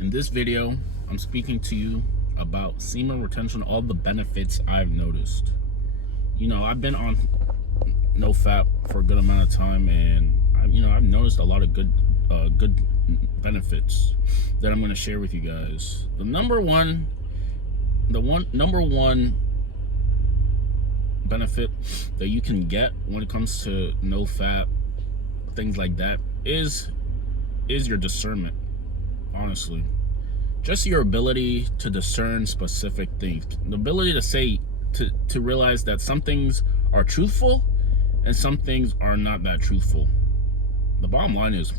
In this video, I'm speaking to you about semen retention, all the benefits I've noticed. I've been on no fap for a good amount of time, and I've noticed a lot of good benefits that I'm going to share with you guys. The number one benefit that you can get when it comes to no fap, things like that, is your discernment. Honestly, just your ability to discern specific things, the ability to realize that some things are truthful and some things are not that truthful. The bottom line is,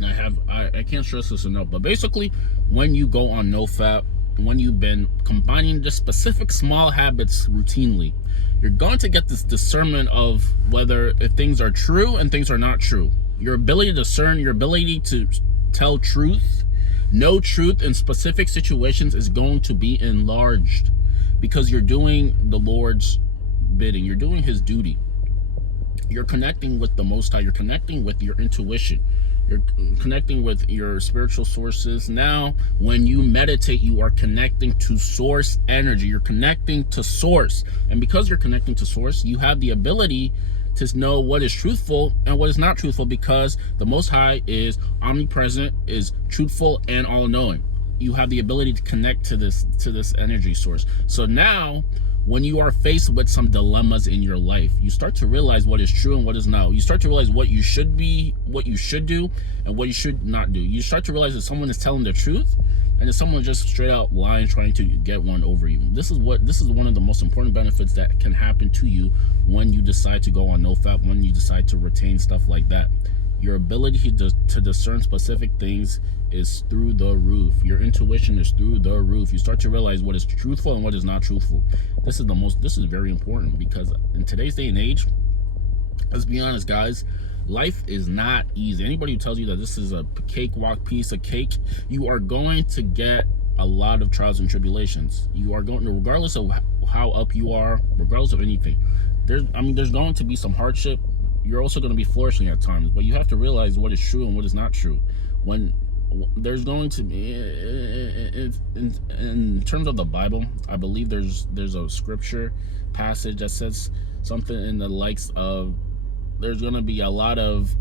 and I can't stress this enough, but basically, when you go on no fap, when you've been combining just specific small habits routinely, you're going to get this discernment of whether if things are true and things are not true. Your ability to discern, your ability to tell truth, know truth in specific situations is going to be enlarged because you're doing the Lord's bidding. You're doing his duty. You're connecting with the Most High. You're connecting with your intuition. You're connecting with your spiritual sources. Now, when you meditate, you are connecting to source energy. You're connecting to source. And because you're connecting to source, you have the ability to know what is truthful and what is not truthful, because the Most High is omnipresent, is truthful, and all-knowing. You have the ability to connect to this energy source. So now, when you are faced with some dilemmas in your life, you start to realize what is true and what is not. You start to realize what you should be, what you should do, and what you should not do. You start to realize that someone is telling the truth and that someone just straight out lying, trying to get one over you. This is one of the most important benefits that can happen to you when you decide to go on no fap, when you decide to retain stuff like that. Your ability to discern specific things is through the roof. Your intuition is through the roof. You start to realize what is truthful and what is not truthful. This is very important, because in today's day and age, let's be honest, guys, life is not easy. Anybody who tells you that this is a cakewalk piece of cake, you are going to get a lot of trials and tribulations. You are going to, regardless of how up you are, regardless of anything, there's going to be some hardship. You're also going to be flourishing at times, but you have to realize what is true and what is not true. When there's going to be, in terms of the Bible, I believe there's a scripture passage that says something in the likes of, there's going to be a lot of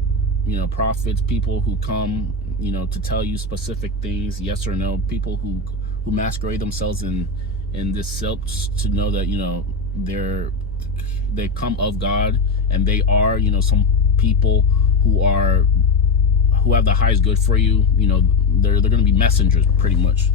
prophets, people who come to tell you specific things, yes or no, people who masquerade themselves in this silk to know that they come of God, and they are some people who have the highest good for you. They're going to be messengers, pretty much.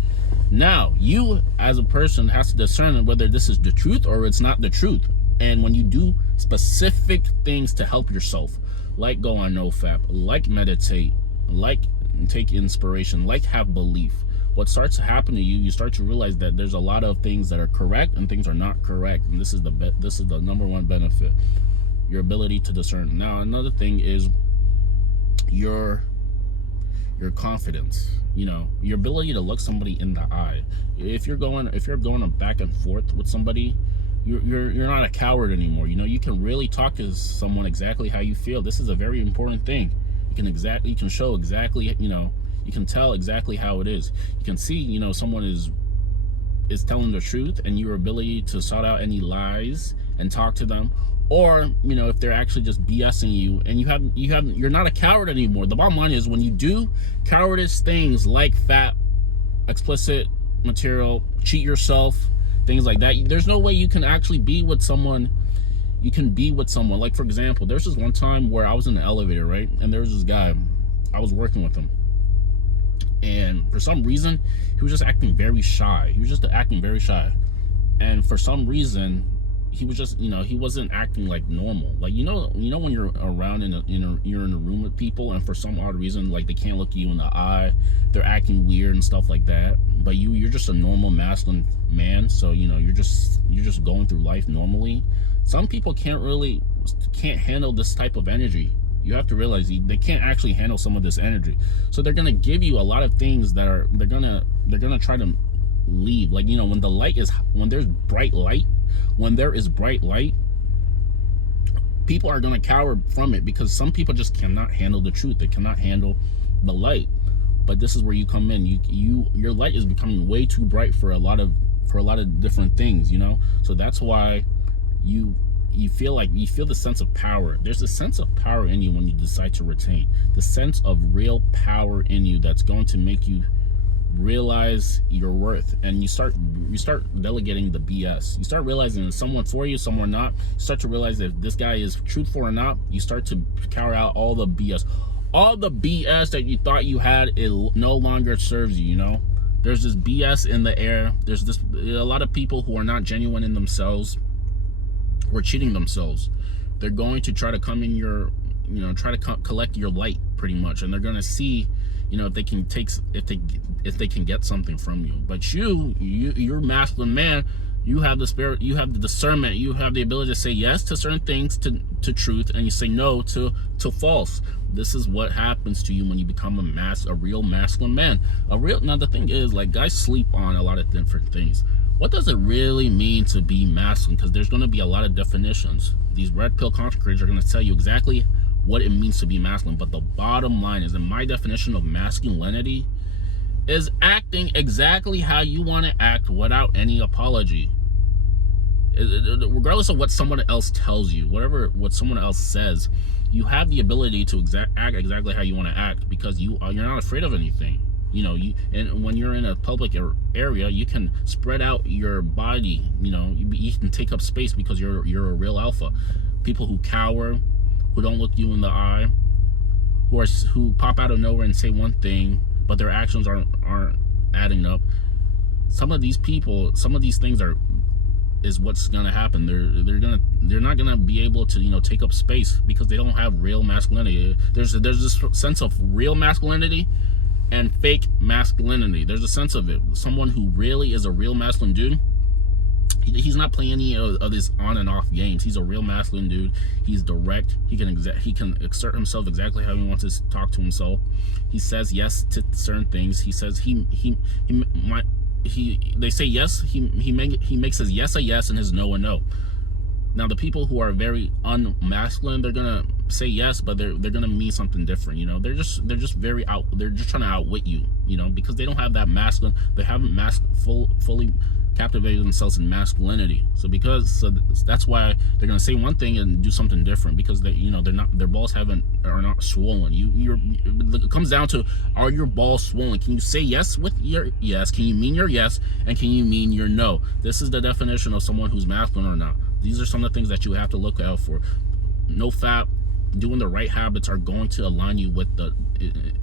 Now, you as a person has to discern whether this is the truth or it's not the truth. And when you do specific things to help yourself, like go on no fap, like meditate, like take inspiration, like have belief, what starts to happen to you, you start to realize that there's a lot of things that are correct and things are not correct. And this is the number one benefit, your ability to discern. Now, another thing is your confidence, your ability to look somebody in the eye. If you're going back and forth with somebody, you're not a coward anymore. You can really talk to someone exactly how you feel. This is a very important thing. You can show exactly, you can tell exactly how it is. You can see, someone is telling the truth, and your ability to sort out any lies and talk to them, or if they're actually just BSing you, and you're not a coward anymore. The bottom line is, when you do cowardice things like fat, explicit material, cheat yourself, things like that, there's no way you can actually be with someone. You can be with someone, like, for example, there's this one time where I was in the elevator, right, and there was this guy, I was working with him, and for some reason he was just acting very shy. And for some reason he was just, he wasn't acting like normal. Like, when you're around you're in a room with people, and for some odd reason, like, they can't look you in the eye, they're acting weird and stuff like that, but you're just a normal masculine man, so you're just going through life normally. Some people can't handle this type of energy. You have to realize they can't actually handle some of this energy, so they're gonna give you a lot of things that are they're gonna try to leave. Like, when there is bright light, people are going to cower from it, because some people just cannot handle the truth. They cannot handle the light. But this is where you come in. Your light is becoming way too bright for a lot of different things, you know. So that's why you feel the sense of power. There's a sense of power in you when you decide to retain. The sense of real power in you that's going to make you realize your worth, and you start delegating the BS. You start realizing there's someone for you, someone not. You start to realize that if this guy is truthful or not. You start to carry out all the BS. All the BS that you thought you had, it no longer serves you, you know? There's this BS in the air. There's a lot of people who are not genuine in themselves, or cheating themselves. They're going to try to come in your, you know, try to collect your light pretty much, and they're going to see, you know, if they can get something from you. But you're masculine man. You have the spirit, you have the discernment, you have the ability to say yes to certain things, to truth, and you say no to false. This is what happens to you when you become a real masculine man. Now the thing is, like, guys sleep on a lot of different things. What does it really mean to be masculine? Because there's going to be a lot of definitions. These red pill content creators are going to tell you exactly what it means to be masculine. But the bottom line is, in my definition of masculinity, is acting exactly how you want to act without any apology. Regardless of what someone else tells you, what someone else says, you have the ability to act exactly how you want to act, because you're not afraid of anything. You know, and when you're in a public area, you can spread out your body. You know, you can take up space because you're a real alpha. People who cower, who don't look you in the eye, who pop out of nowhere and say one thing, but their actions aren't adding up. Some of these things is what's gonna happen. They're not gonna be able to, you know, take up space, because they don't have real masculinity. There's this sense of real masculinity and fake masculinity. There's a sense of it. Someone who really is a real masculine dude, he's not playing any of this on and off games. He's a real masculine dude. He's direct. He can exert himself exactly how he wants to talk to himself. He says yes to certain things. He says they say yes. He makes his yes a yes and his no a no. Now, the people who are very unmasculine, they're gonna say yes, but they're gonna mean something different. You know, they're just very out. They're just trying to outwit you. You know, because they don't have that masculine. They haven't fully captivated themselves in masculinity. So that's why they're gonna say one thing and do something different, because their balls are not swollen. It comes down to, are your balls swollen? Can you say yes with your yes? Can you mean your yes? And can you mean your no? This is the definition of someone who's masculine or not. These are some of the things that you have to look out for. No fap, doing the right habits are going to align you with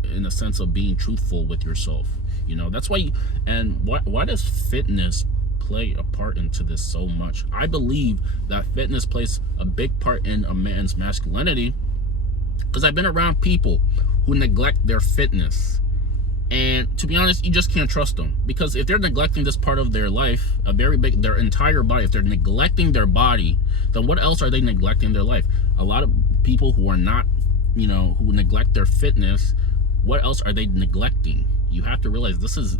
in a sense of being truthful with yourself. You know, that's why. Why does fitness play a part into this so much? I believe that fitness plays a big part in a man's masculinity, because I've been around people who neglect their fitness. And to be honest, you just can't trust them, because if they're neglecting this part of their life, their entire body, if they're neglecting their body, then what else are they neglecting their life? A lot of people who are not, you know, who neglect their fitness, what else are they neglecting? You have to realize this is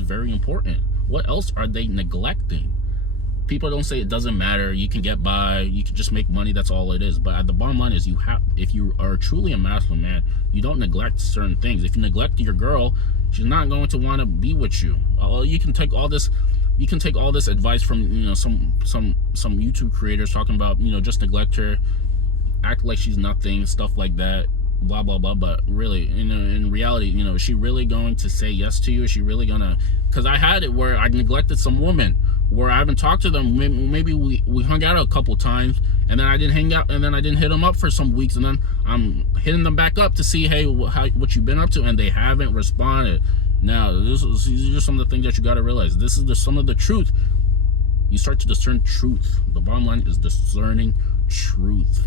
very important. What else are they neglecting? People don't say it doesn't matter, you can get by, you can just make money, that's all it is. But the bottom line is, if you are truly a masculine man, you don't neglect certain things. If you neglect your girl, she's not going to want to be with you. You can take all this advice from, you know, some YouTube creators talking about, you know, just neglect her, act like she's nothing, stuff like that, blah blah blah. But really, you know, in reality, you know, is she really going to say yes to you? Is she really gonna? Because I had it where I neglected some women, where I haven't talked to them. Maybe we hung out a couple times, and then I didn't hang out, and then I didn't hit them up for some weeks, and then I'm hitting them back up to see, hey, what you've been up to, and they haven't responded. Now, these are just some of the things that you got to realize. This is some of the truth. You start to discern truth. The bottom line is discerning truth.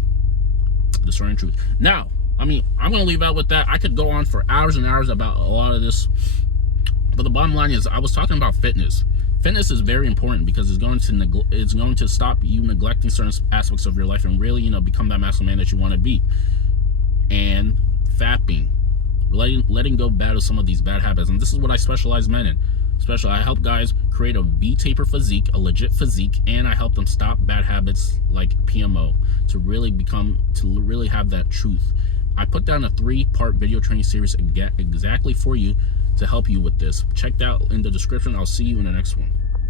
Discerning truth. Now, I mean, I'm going to leave out with that. I could go on for hours and hours about a lot of this, but the bottom line is, I was talking about fitness. Fitness is very important, because it's going to stop you neglecting certain aspects of your life and really, you know, become that masculine man that you want to be. And fapping, letting go bad of some of these bad habits. And this is what I specialize men in. I help guys create a V-taper physique, a legit physique, and I help them stop bad habits like PMO to really have that truth. I put down a 3-part video training series exactly for you to help you with this. Check that in the description. I'll see you in the next one.